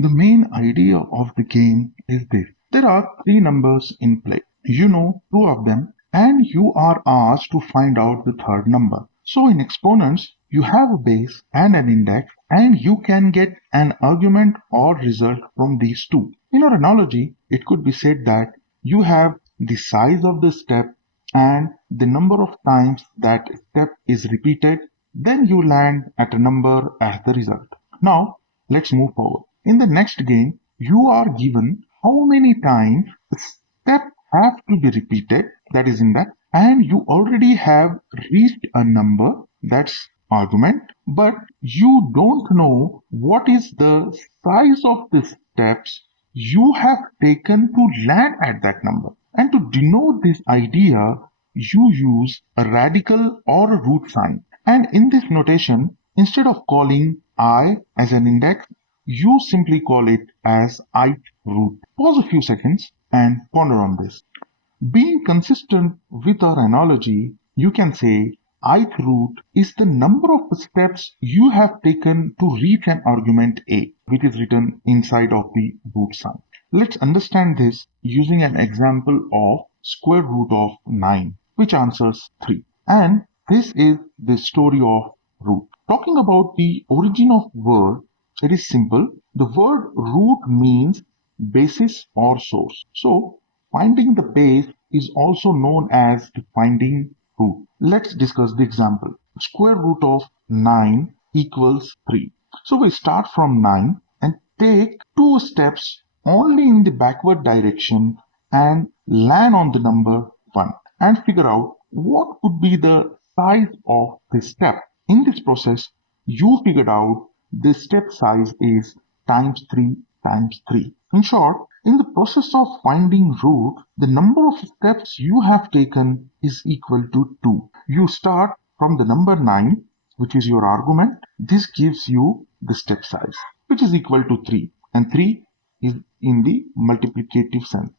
The main idea of the game is this. There are three numbers in play. You know two of them and you are asked to find out the third number. So in exponents, you have a base and an index and you can get an argument or result from these two. In our analogy, it could be said that you have the size of the step and the number of times that step is repeated, then you land at a number as the result. Now, let's move forward. In the next game, you are given how many times the step have to be repeated, that is index, and you already have reached a number, that's argument, but you don't know what is the size of the steps you have taken to land at that number. And to denote this idea, you use a radical or a root sign. And in this notation, instead of calling I as an index, you simply call it as ith root. Pause a few seconds and ponder on this. Being consistent with our analogy, you can say ith root is the number of steps you have taken to reach an argument A, which is written inside of the root sign. Let's understand this using an example of square root of 9, which answers 3. And this is the story of root. Talking about the origin of word, it is simple. The word root means basis or source. So finding the base is also known as the finding root. Let's discuss the example. Square root of 9 equals 3. So we start from 9 and take 2 steps only in the backward direction and land on the number 1 and figure out what could be the size of this step. In this process, you figured out the step size is times 3 times 3. In short, in the process of finding root, the number of steps you have taken is equal to 2. You start from the number 9, which is your argument. This gives you the step size, which is equal to 3. And 3 is in the multiplicative sense.